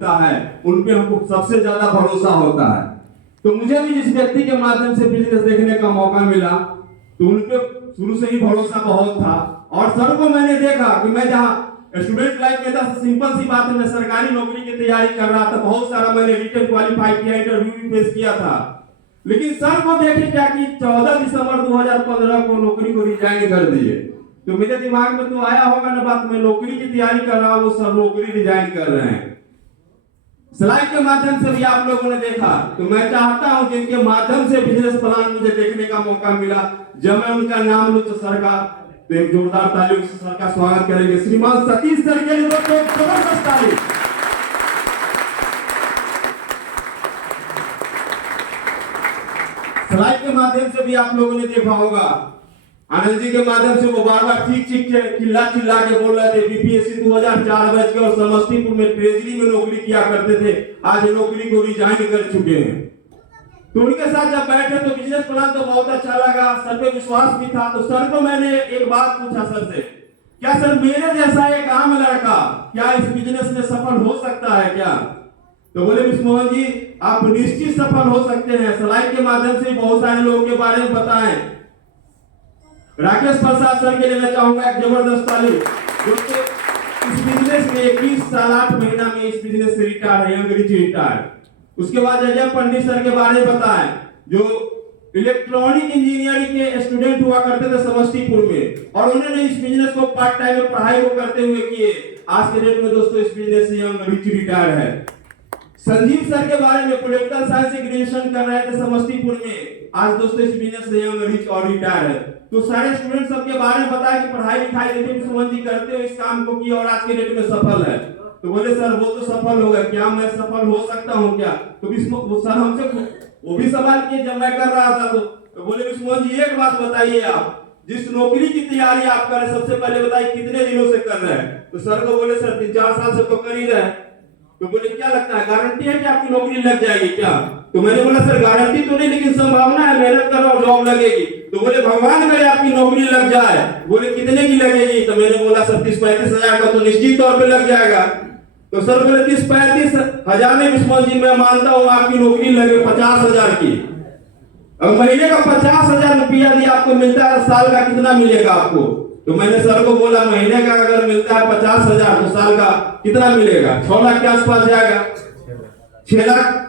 है उन पे हमको सबसे ज्यादा भरोसा होता है। तो मुझे भी जिस व्यक्ति के माध्यम से बिजनेस देखने का मौका मिला तो उन पे शुरू से ही भरोसा बहुत था। और सर को मैंने देखा कि मैं जहाँ स्टूडेंट लाइफ में था, सिंपल सी बात है, मैं सरकारी नौकरी की तैयारी कर रहा था, बहुत सारा मैंने रिटन क्वालिफाई किया, इंटरव्यू भी फेस किया था। लेकिन सर को देखे क्या कि 14 दिसंबर 2015 को नौकरी को रिजाइन कर दिए। तो मेरे दिमाग में तो आया होगा ना बात, मैं नौकरी की तैयारी कर रहा हूँ, सर नौकरी रिजाइन कर रहे हैं। स्लाइड के माध्यम से भी आप लोगों ने देखा। तो मैं चाहता हूं जिनके माध्यम से बिजनेस प्लान मुझे देखने का मौका मिला, जब मैं उनका नाम लूं तो सर का तो एक जोरदार तालियों से सर का स्वागत करेंगे। श्रीमान सतीश सर के लिए दोस्तों एक जबरदस्त ताली। स्लाइड के माध्यम से भी आप लोगों ने देखा होगा, आनंद जी के माध्यम से वो बार-बार चीख चिल्ला के बोल रहे थे बीपीएससी 2004 बैच के और समस्तीपुर में ट्रेजरी में नौकरी किया करते थे, आज नौकरी को रिजाइन कर चुके हैं। तो उनके साथ जब बैठे तो बिजनेस प्लान तो बहुत अच्छा लगा, सर पे विश्वास भी था। तो सर को मैंने एक बात पूछा सर से, क्या सर मेरे जैसा एक आम लड़का क्या इस बिजनेस में सफल हो सकता है क्या? तो बोले मिस मोहन जी आप निश्चित सफल हो सकते हैं। स्लाइड के माध्यम से बहुत सारे लोगों के बारे में बताएं। राकेश प्रसाद सर के लिए मैं चाहूंगा एक जबरदस्त ताली, जो इस बिजनेस में 21 साल 8 महीना में इस बिजनेस से रिटायर है, अंग्रेजी रिटायर। उसके बाद अजय पंडित सर के बारे में बताएं, जो इलेक्ट्रॉनिक इंजीनियरिंग के स्टूडेंट हुआ करते थे समस्तीपुर में, और उन्होंने इस बिजनेस को पार्ट टाइम में पढ़ाई को करते हुए किए। आज के डेट में दोस्तों इस बिजनेस से अंग्रेजी रिटायर है। संजीव सर के बारे में पॉलिटिकल साइंस से ग्रेजुएशन कर रहे थे समस्तीपुर में, आज दोस्तों इस बिजनेस से अंग्रेजी और रिटायर है। तो सारे स्टूडेंट सबके बारे में बताया कि पढ़ाई लिखाई देखिए सुमन जी करते हुए इस काम को किया और आज के डेट में सफल है। तो बोले सर वो तो सफल हो गए, क्या मैं सफल हो सकता हूँ क्या? तो वो सर हमसे वो भी सवाल किए जब मैं कर रहा था। तो बोले सुमन जी एक बात बताइए, आप जिस नौकरी की तैयारी आप कर रहे हैं सबसे पहले बताइए कितने दिनों से कर रहे हैं? तो सर को बोले सर 3-4 साल से तो कर ही रहे। तो बोले क्या लगता है गारंटी है कि आपकी नौकरी लग जाएगी क्या? तो मैंने बोला सर गारंटी तो नहीं लेकिन संभावना है, मेहनत करो और जॉब लगेगी। तो बोले भगवान करे आपकी नौकरी लग जाए। बोले कितने की लगेगी? तो मैंने बोला सर 30-35 हजार का तो निश्चित तौर पे लग जाएगा। तो सर बोले 30-35 हजार में विस्मल जी मैं मानता हूँ आपकी नौकरी लगे 50 हजार की। अब महीने का 50 हजार रुपया यदि आपको मिलता है साल का कितना मिलेगा आपको? तो मैंने सर को बोला महीने का अगर मिलता है 50 हजार तो साल का कितना मिलेगा? 6 लाख के आसपास जाएगा, 6 लाख।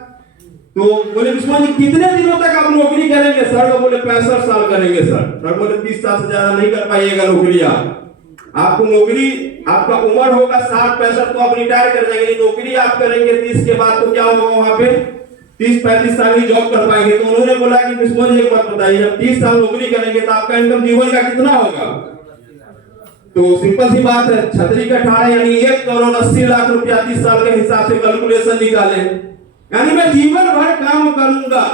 तो बोले विस्मल जी कितने दिनों तक आप नौकरी करेंगे? सर को बोले 65 साल करेंगे सर। सर बोले 30 साल से ज्यादा नहीं कर पाइएगा नौकरी आपको नौकरी आपका उम्र होगा 60-65 तो आप रिटायर कर जाएंगे, नौकरी आप करेंगे 30 के बाद तो क्या होगा वहां पे 30-35 साल ही जॉब कर पाएंगे। तो उन्होंने बोला कि विस्मल जी एक बात बताइए, जब 30 साल नौकरी करेंगे तो आपका इनकम जीवन का कितना होगा? तो सिंपल सी बात है, छतरी का 18 यानी 1 करोड़ 80 लाख रुपया 30 साल के हिसाब से कैलकुलेशन निकाले। यानी मैं जीवन भर काम करूंगा,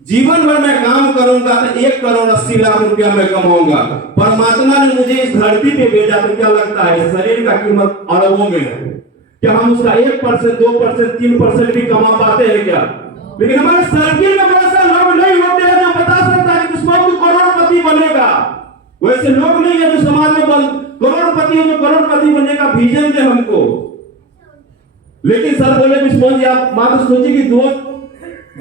जीवन भर मैं काम करूंगा तो 1 करोड़ 80 लाख रुपया मैं कमाऊंगा। परमात्मा ने मुझे इस धरती पे भेजा तो क्या लगता है शरीर का कीमत अरबों में है, क्या हम उसका 1%, 2%, 3% भी कमा पाते हैं क्या? लेकिन हमारे सर्किल में बहुत सारे लोग नहीं होते हैं जो बता सकता है कि किस्मत को करोड़पति बनेगा। वैसे लोग नहीं है जो समाज में करोड़पति है, जो करोड़पति बनने का विजन दे हमको। लेकिन सर बोले विस्मोहन जी आप मात्र सोचिए कि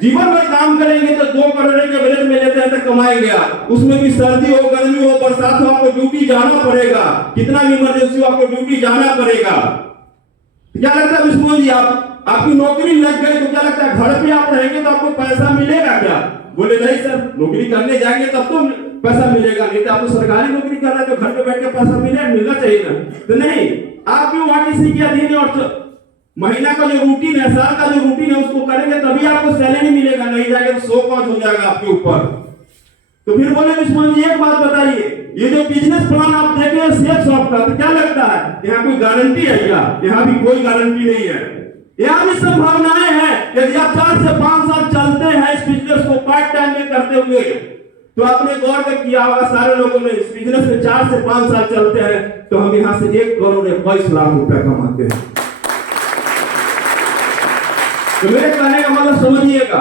जीवन भर काम करेंगे तो 2 करोड़ के बजट में लेते हैं तो कमाएंगे आप, उसमें भी सर्दी हो गर्मी हो बरसात हो आपको ड्यूटी जाना पड़ेगा, कितना भी इमरजेंसी हो आपको ड्यूटी जाना पड़ेगा। क्या लगता है विस्मोहन जी आपकी नौकरी लग गई तो क्या लगता है घर पे आप रहेंगे तो आपको पैसा मिलेगा क्या? बोले नहीं सर नौकरी करने जाएंगे तब तो पैसा मिलेगा, नहीं तो आप तो सरकारी नौकरी कर रहे हैं तो घर पे बैठ के पैसा मिलना चाहिए ना। तो नहीं, आप भी वहां किसी के अधीन और महीना का जो रूटीन है, साल का जो रूटीन है उसको करेंगे तभी आपको सैलरी मिलेगा, नहीं जाएगा तो 100 कौन हो जाएगा आपके ऊपर। तो फिर बोले विस्मोहन जी एक बात बताइए, ये जो बिजनेस प्लान आप देख रहे हैं सेफ शॉप का, तो क्या लगता है यहाँ कोई गारंटी है क्या? यहाँ भी कोई गारंटी नहीं है, यहाँ भी संभावनाएं हैं। यदि आप 4 से 5 साल चलते हैं इस बिजनेस को पार्ट टाइम में करते हुए तो आपने गौर किया होगा सारे लोगों ने इस बिजनेस में 4 से 5 साल चलते हैं तो हम यहाँ से 1 करोड़ 22 लाख रुपया कमाते हैं। तो मेरे कहने का मतलब समझिएगा,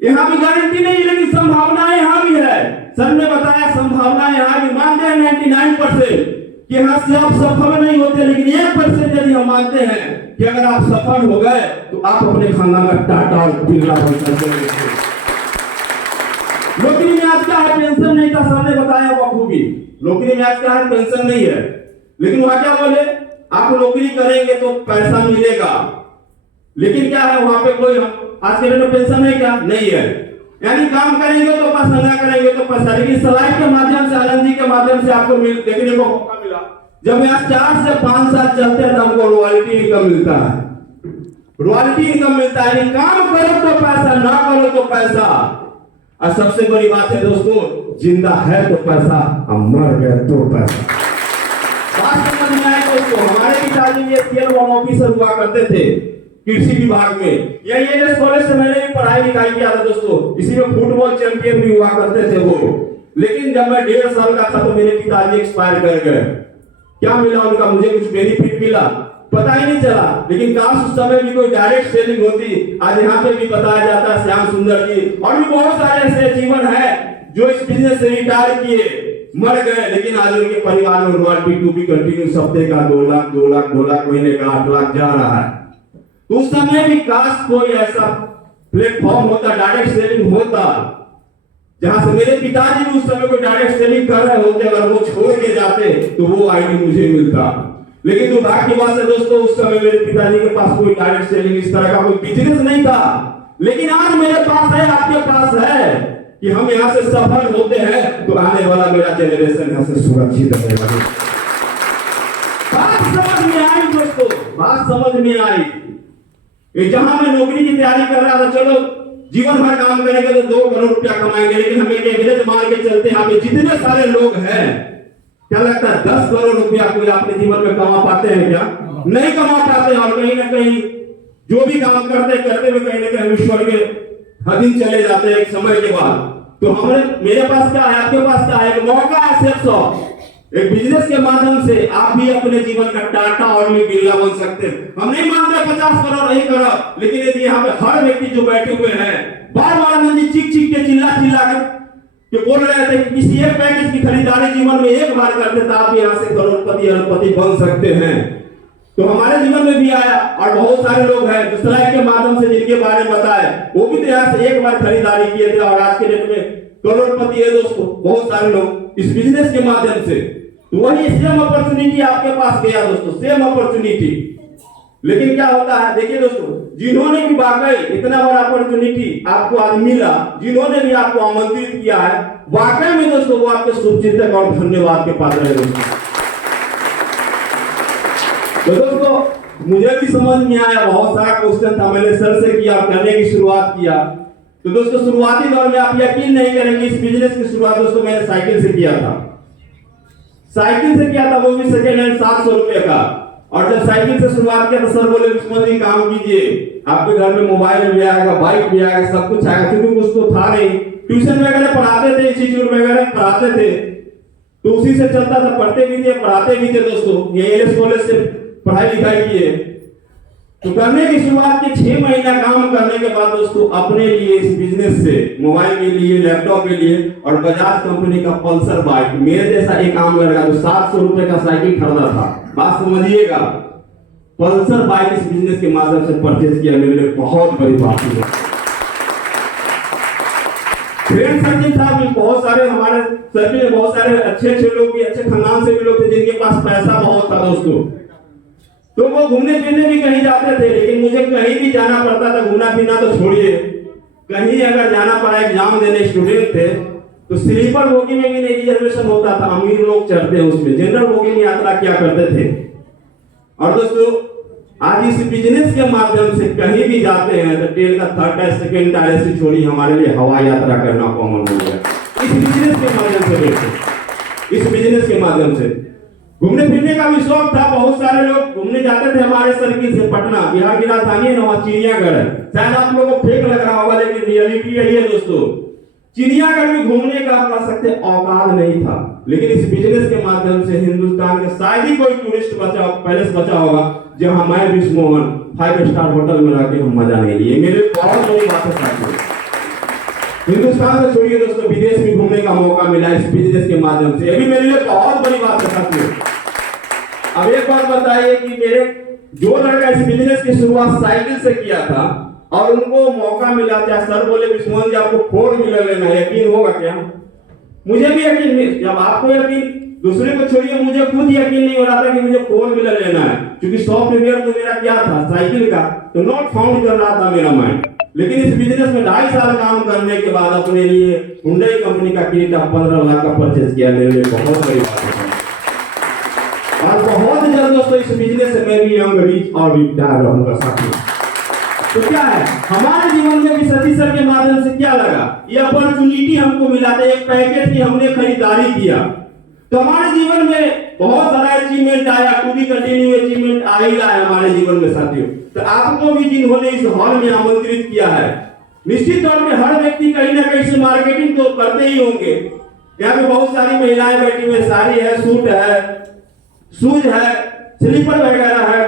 यहाँ भी गारंटी नहीं लेकिन संभावनाएं यहाँ भी है। सर ने बताया संभावनाएं यहाँ भी मानते हैं 99% कि यहाँ से आप सफल नहीं होते, लेकिन 1% यदि हम मानते हैं कि अगर आप सफल हो गए तो आप अपने खानदान का टाटा और बिरला बन सकते हैं। नौकरी में आज क्या है, पेंशन नहीं था, सर ने बताया बखूबी। नौकरी में आज क्या है, पेंशन नहीं है, लेकिन वहां क्या बोले, आप नौकरी करेंगे तो पैसा मिलेगा, लेकिन क्या है वहां पे कोई आज के डेट में पेंशन है क्या, नहीं है। यानी काम करेंगे तो पैसा, ना करेंगे तो पैसा। लेकिन स्लाइड के माध्यम से, आनंद जी के माध्यम से आपको देखने को मौका मिला, जब यहाँ 4 से 5 साल चलते हैं तो हमको रॉयल्टी इनकम मिलता है। रॉयल्टी इनकम मिलता है, काम करो तो पैसा, ना करो तो पैसा। और सबसे बड़ी बात है दोस्तों, जिंदा है तो पैसा, और मर गए तो पैसा। बात समझ में आए दोस्तों, हमारे पिताजी ये स्केल वन ऑफिसर हुआ करते थे कृषि विभाग में। यही एस कॉलेज से मैंने भी पढ़ाई लिखाई किया था दोस्तों, इसी में फुटबॉल चैंपियन भी हुआ करते थे वो। लेकिन जब मैं 1.5 साल का था तो मेरे पिताजी एक्सपायर कर गए। क्या मिला उनका, मुझे कुछ बेनिफिट मिला पता ही नहीं चला। लेकिन काश उस समय भी कोई डायरेक्ट सेलिंग होती। आज यहाँ पे भी बताया जाता है श्याम सुंदर जी और भी बहुत सारे ऐसे जीवन है जो इस बिजनेस से रिटायर किए, मर गए, लेकिन आज उनके परिवार में रॉयल्टी टू बी कंटिन्यू, सप्ते का 2 लाख 2 लाख 2 लाख, महीने का 8 लाख जा रहा है। तो उस समय भी काश कोई ऐसा प्लेटफॉर्म होता, डायरेक्ट सेलिंग होता, जहां से मेरे पिताजी भी उस समय कोई डायरेक्ट सेलिंग कर रहे होते, अगर वो छोड़ के जाते तो वो आईडी मुझे मिलता। लेकिन दुर्भाग्य की बात है दोस्तों, उस समय मेरे पिताजी के पास कोई डायरेक्ट सेलिंग इस तरह का कोई बिजनेस नहीं था। लेकिन आज मेरे पास है, आपके पास है, कि हम यहाँ से सफल होते हैं तो आने वाला मेरा जनरेशन यहाँ से सुरक्षित रहेगा। बात समझ में आई दोस्तों, बात समझ में आई। जहां मैं नौकरी की तैयारी कर रहा था, चलो जीवन भर काम करेंगे तो 2 करोड़ रुपया कमाएंगे, लेकिन हमें एवरेज मान के चलते हैं, यहाँ पे जितने सारे लोग हैं, क्या लगता है 10 करोड़ रुपया कोई अपने जीवन में कमा पाते हैं क्या? नहीं कमा पाते हैं। और कहीं ना कहीं जो भी काम करते हुए कहीं ना कहीं ईश्वर के अधीन चले जाते हैं एक समय के बाद। तो मेरे पास क्या है, आपके पास क्या है, एक मौका है सिर्फ 100। एक बिजनेस के माध्यम से आप भी अपने जीवन का टाटा और बिरला बन सकते हैं। हम नहीं मानते 50 करोड़ नहीं करो, लेकिन यदि यहाँ पे हर व्यक्ति जो बैठे हुए हैं बार आनंद जी चीख के चिल्ला के बोल रहे थे कि किसी एक पैकेज की खरीदारी जीवन में एक बार करते तो आप यहाँ से करोड़पति अरबपति बन सकते हैं। तो हमारे जीवन में भी आया और बहुत सारे लोग हैं जो स्लाइड के माध्यम से जिनके बारे में बताए, वो भी तो यहाँ से एक बार खरीदारी किए थे और आज के डेट में करोड़पति है दोस्तों, बहुत सारे लोग इस बिजनेस के माध्यम से। तो वही सेम अपॉर्चुनिटी आपके पास गया दोस्तों, सेम अपॉर्चुनिटी। लेकिन क्या होता है, देखिए दोस्तों, जिन्होंने भी वाकई इतना बड़ा अपॉर्चुनिटी आपको आज मिला, जिन्होंने भी आपको आमंत्रित किया है, वाकई में दोस्तों वो आपके शुभचिंतक और धन्यवाद के पात्र है दोस्तों। तो दोस्तों मुझे भी समझ में आया, बहुत सारा क्वेश्चन था, मैंने सर से किया, करने की शुरुआत किया। तो दोस्तों शुरुआती दौर में आप यकीन नहीं करेंगे, इस बिजनेस की शुरुआत दोस्तों मैंने साइकिल से किया था। साइकिल से किया था, वो भी सेकेंड हैंड 700 रुपए का। और जब साइकिल से शुरुआत किया तो सर बोले विष्णु जी काम कीजिए, आपके घर में मोबाइल भी आएगा, बाइक भी आएगा, सब कुछ आएगा, क्योंकि कुछ तो था नहीं। ट्यूशन वगैरह पढ़ाते थे, इंस्टीट्यूट वगैरह पढ़ाते थे, तो उसी से चलता था, पढ़ते भी थे पढ़ाते भी थे दोस्तों। ये एस कॉलेज से पढ़ाई लिखाई किए। तो करने की शुरुआत के 6 महीना काम करने के बाद दोस्तों अपने लिए इस बिजनेस से मोबाइल के लिए, लैपटॉप के लिए और बजाज कंपनी का पल्सर बाइक, मेरे जैसा एक आम लड़का जो 700 रुपए का साइकिल खरीदा था, बात समझिएगा, पल्सर बाइक इस बिजनेस के माध्यम से परचेज किया, मेरे लिए बहुत बड़ी बात है। फ्रेंड सर्किल था भी बहुत सारे, हमारे सर्किल में बहुत सारे अच्छे लोग भी, अच्छे खानदान से भी लोग थे जिनके पास पैसा बहुत था दोस्तों। तो वो घूमने फिरने भी कहीं जाते थे, लेकिन मुझे कहीं भी जाना पड़ता था, घूमना फिरना तो छोड़िए, कहीं अगर जाना पड़ा, एग्जाम देने स्टूडेंट थे, तो स्लीपर बोगी में भी नहीं रिजर्वेशन होता था, अमीर लोग चढ़ते हैं उसमें, जनरल बोगी में यात्रा किया करते थे। और दोस्तों आज इस बिजनेस के माध्यम से कहीं भी जाते हैं तो ट्रेन का 3rd टायर 2nd टायर से छोड़ी हमारे लिए हवाई यात्रा करना कॉमन हो गया इस बिजनेस के माध्यम से। देखते इस बिजनेस के माध्यम से घूमने फिरने का भी शौक था, बहुत सारे लोग घूमने जाते थे हमारे सर्किल से। पटना बिहार की राजधानी है ना, वहाँ चिड़ियाघर है, शायद आप लोगों को फेक लग रहा होगा, लेकिन रियलिटी यही है दोस्तों। चिड़ियाघर में घूमने का कह सकते औकात नहीं था, लेकिन इस बिजनेस के माध्यम से हिंदुस्तान के शायद ही कोई टूरिस्ट बचा, पैलेस बचा होगा जहां मैं विष्णु मोहन 5 स्टार होटल में रह के हम मजा नहीं लिए। मेरे बहुत बड़ी बात है साथियों, हिंदुस्तान से छोड़िए दोस्तों, विदेश में घूमने का मौका मिला इस बिजनेस के माध्यम से, ये भी मेरे लिए बहुत बड़ी बात है साथियों। अब एक बात बताइए कि जो लड़का इस बिजनेस की शुरुआत साइकिल से किया था और उनको मौका मिला, चाहे सर बोले विश्वनाथ जी आपको 4 व्हीलर लेना है, यकीन होगा क्या? मुझे भी यकीन नहीं, जब आपको यकीन, दूसरे को छोड़िए, मुझे खुद यकीन नहीं हो रहा था कि मुझे 4 व्हीलर लेना है, क्योंकि सॉफ्टवेयर तो मेरा क्या था, साइकिल का, तो नॉट फाउंड कर रहा था मेरा माइंड। लेकिन इस बिजनेस में 2.5 साल काम करने के बाद अपने लिए हुंडई कंपनी का क्रेटा 15 लाख का परचेज किया, मेरे लिए बहुत बड़ी बात है। और बहुत जल्द दोस्तों इस बिजनेस से मैं भी यंग, रिच और रिटायर रहूंगा साथी। तो क्या है हमारे जीवन में भी सतीश सर के माध्यम से क्या लगा, ये अपॉर्चुनिटी हमको मिला था, एक पैकेज की हमने खरीदारी किया, तो हमारे जीवन में बहुत सारा अचीवमेंट आया, टू बी कंटिन्यू अचीवमेंट आ ही रहा है हमारे जीवन में साथियों। तो आपको भी जिन्होंने इस हॉल में आमंत्रित किया है, निश्चित तौर पे हर व्यक्ति कहीं ना कहीं से मार्केटिंग तो करते ही होंगे। यहाँ पे बहुत सारी महिलाएं बैठी हुई, साड़ी है, सूट है, शूज है, स्लीपर वगैरह है,